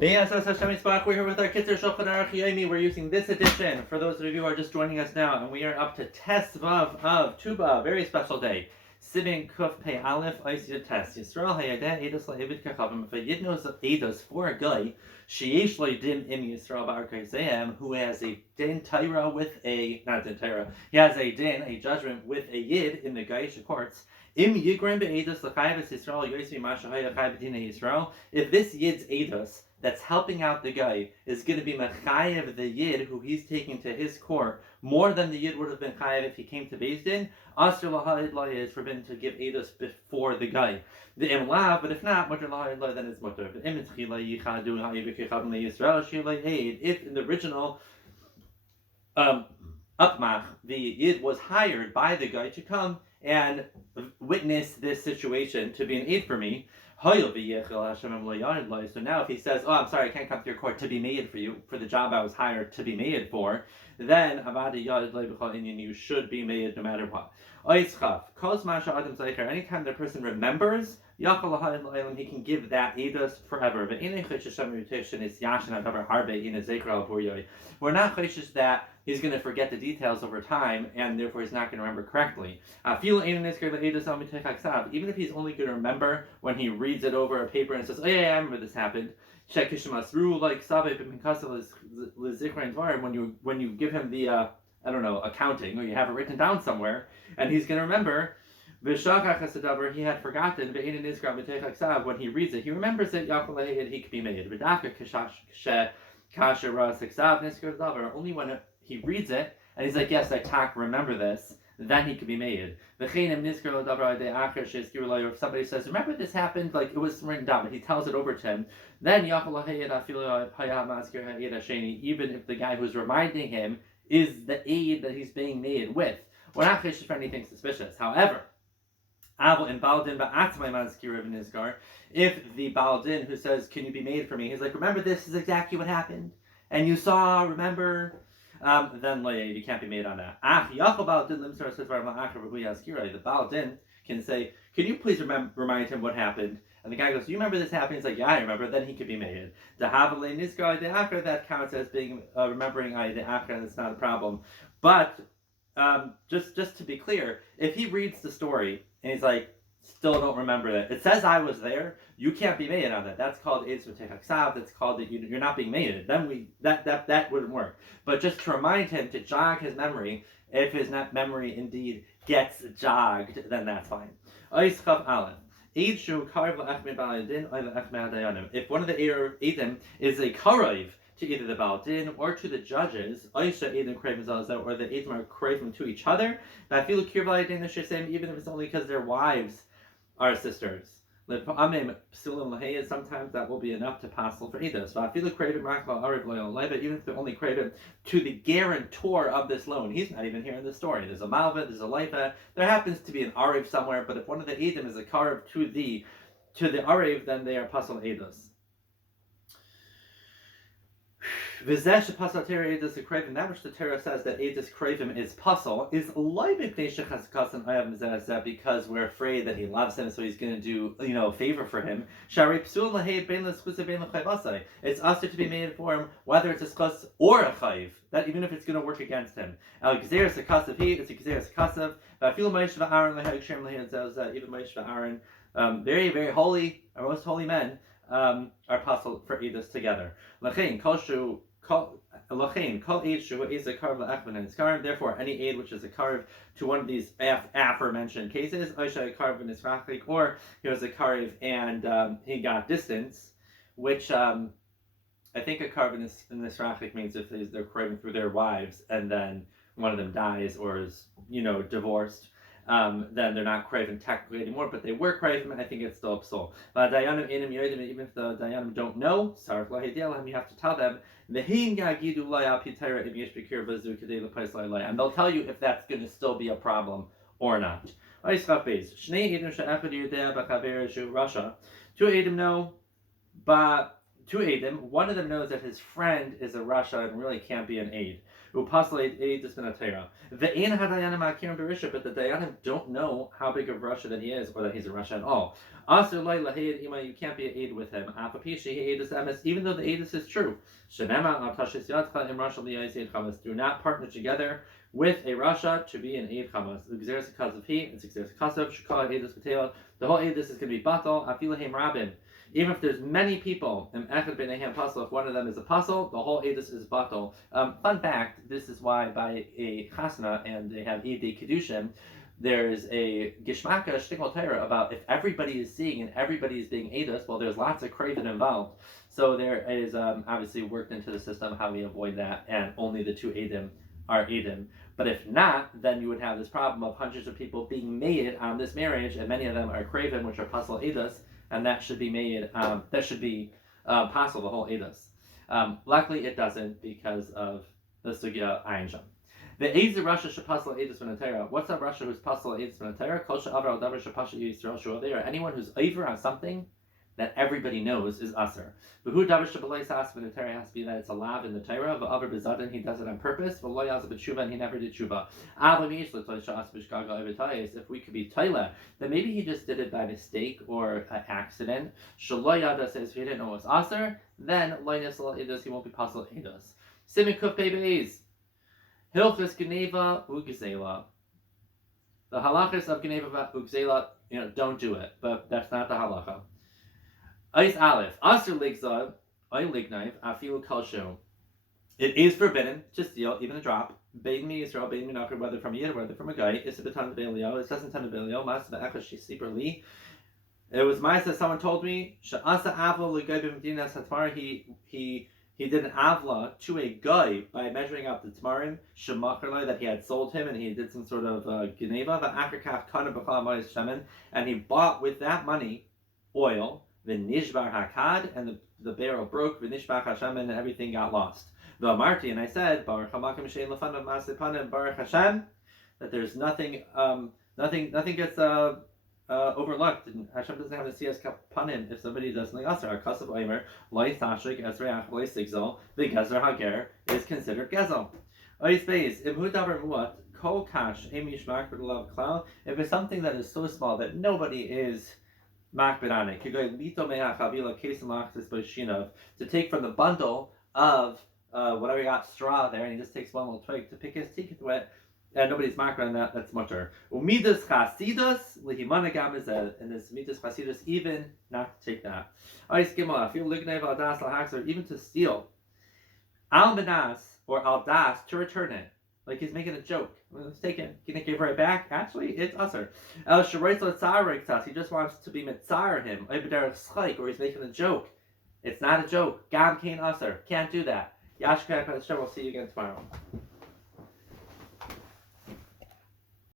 We're here with our Kitzur Shulchan Aruch Yomi. We're using this edition for those of you who are just joining us now, and we are up to Tes Vav of Tuba, very special day. Siman Kuf Pei Aleph Ois Yud Tes Yisrael Hayadeh Eidos LaEvid Kachavim. If a Yid knows Eidos for a guy, Sheish Loidim Im Yisrael Ba'arkei who has a din Torah with a not din Torah, he has a din, a judgment with a Yid in the Gaisha courts. Im Yigrim Be'Eidos L'Chayv Yisrael Yoismi Mashahaya Chayv B'Dinei Yisrael. If this Yid's Eidos that's helping out the guy is going to be mechayev the yid who he's taking to his court more than the yid would have been chayev if he came to Beis Din, Asr laha'id la is forbidden to give edus before the guy. The imlav, but if not, mutter laha'id la, then it's mutter. If in the original upmach, the yid was hired by the guy to come and witness this situation to be an aid for me. So now if he says, oh, I'm sorry, I can't come to your court to be made for you, for the job I was hired to be made for, then you should be made no matter what. Anytime the person remembers, he can give that edus forever. We're not chayshish that he's going to forget the details over time, and therefore he's not going to remember correctly. Even if he's only going to remember when he reads it over a paper and says, oh yeah, I remember this happened. Like when you give him the accounting, or you have it written down somewhere, and he's going to remember. He had forgotten when he reads it. He remembers that he could be made. Only when he reads it and he's like, yes, I remember this, then he could be made. If somebody says, remember this happened, like it was written down, but he tells it over to him, then even if the guy who's reminding him is the aid that he's being made with. We're not chayshish for anything suspicious. However, if the Baldin who says, can you be made for me, he's like, remember this is exactly what happened, and you saw, remember, then you can't be made on that. The Baldin can say, can you please remind him what happened? And the guy goes, do you remember this happened? He's like, yeah, I remember. Then he could be made. That counts as being remembering the akar, and it's not a problem. But just to be clear, if he reads the story and he's like, still don't remember that, it says I was there, you can't be made on that. That's called Eitz V'Techaksav. That's called that you're not being made. Then that wouldn't work. But just to remind him to jog his memory, if his memory indeed gets jogged, then that's fine. If one of the Eidim is a Karaiv to either the Baldin or to the judges, or the Eidim are craving to each other, even if it's only because their wives are sisters. Sometimes that will be enough to passel for edus. Even if they're only craving to the guarantor of this loan, he's not even here in the story. There's a malva, there's a leifa. There happens to be an ariv somewhere, but if one of the edim is a karev to the ariv, then they are passel edus. That which the Torah says that Edus Kravim is puzzle is because we're afraid that he loves him, so he's going to do a favor for him. It's us to be made for him, whether it's a schus or a chayiv, that even if it's going to work against him. It's a gzeres kasav. Even Moshe Aaron, very very holy, our most holy men, are puzzled for Edus together. Therefore, any aid which is a karv to one of these aforementioned cases, or he was a karv and he got distance, which I think a karv in this rachik means if they're karving through their wives and then one of them dies or is divorced. Then they're not craving technically anymore, but they were craving. I think it's still a psul. But even if the dayanim don't know, you have to tell them. And they'll tell you if that's going to still be a problem or not. Two edim know, but two Eidim. One of them knows that his friend is a Rasha and really can't be an aid. Upasal aid is Benatera. The Ein Hadayanim Akirim Berisha, but the Dayanim don't know how big of Rasha that he is or that he's a Rasha at all. Asur Lai Lahayd Ima, you can't be an aid with him. Apapishi Aidis Emes, even though the Aidis is true. Shenema Atashis Yadcha Im Rasha Liyais Aid Chamas. Do not partner together with a Rasha to be an Aid Chamas. Uxeris Kazav he, it's Uxeris Kazav, Shukala Aidis Patela. The whole Aidis is going to be Batal, Afilahem Rabin. Even if there's many people, if one of them is a puzzle, the whole edus is batal. Fun fact: this is why by a chasna and they have Eid Kedushin, there's a gishmaka shtickle Torah about if everybody is seeing and everybody is being edus. Well, there's lots of craving involved, so there is obviously worked into the system how we avoid that, and only the two edim are edim. But if not, then you would have this problem of hundreds of people being made on this marriage, and many of them are craven, which are puzzle edus. And that should be made. That should be possible. The whole edus. Luckily, it doesn't because of the sugya ayin sham. The eids of Russia should puzzle edus v'natera. What's up, Russia who's puzzle edus v'natera? Kol she'avar al davar should puzzle yisrael shu'odei. Or anyone who's over on something that everybody knows is aser. But who davar should belay sas v'natera has to be that it's a lav in the Torah. V'avar b'zadan he does it on purpose. V'lo yazah b'tshuva and he never did tshuva. If we could be taila, then maybe he just did it by mistake or an accident. Shaloyada says if he didn't know it was aser, then loynis edus he won't be possible edus. Siman kuf beis. Hilchus geneva ugzela. The halachas of geneva ugzela, don't do it, but that's not the halacha. Ais aleph aser ligzal ay lignaiv afilu kalshu. It is forbidden to steal even a drop. Bein mi Yisrael, bein mi nakar, whether from a yid, whether from a guy. It's a betan beilio. It doesn't tend to beilio. Mas be'echash yisipur li. It was ma'aseh. Someone told me she'asa avla l'gay b'medinas hatmar. He did an avla to a guy by measuring up the tmarim shemacharlai that he had sold him, and he did some sort of geneva. Va'achar kana b'chal ma'is shemen, and he bought with that money oil. The nishbar hakad, and the barrel broke. The nishbar hashem, and everything got lost. The Marty, and I said, Baruch Hamakim Shein Lefanav Masipanim Baruch Hashem, that there's nothing gets overlooked. And Hashem doesn't have a CS Kapanim if somebody does something else. Our Kasav Oimer, Lois Tashrik, Ezreach, Lois Sigzol, the Gezer Hager is considered Gezel. Ois Beis, Imhudaber Muat, Kol Kash, Emishmak, Love Cloud, if it's something that is so small that nobody is makbid on it, to take from the bundle of whatever you got straw there, and he just takes one little twig to pick his ticket wet, and nobody's marked on that. That's mutter. Umidas chasidus lihimanagam is and this midas chasidus even not to take that. Ice gimel afil lignev al das lahaks, or even to steal al minas or al das to return it. Like he's making a joke. It's taken. Can he give it right back? Actually, it's usher. El shareitz tzar. He just wants to be mitzar him. Or he's making a joke. It's not a joke. Gam kain usher. Can't do that. Yashka, we'll see you again tomorrow.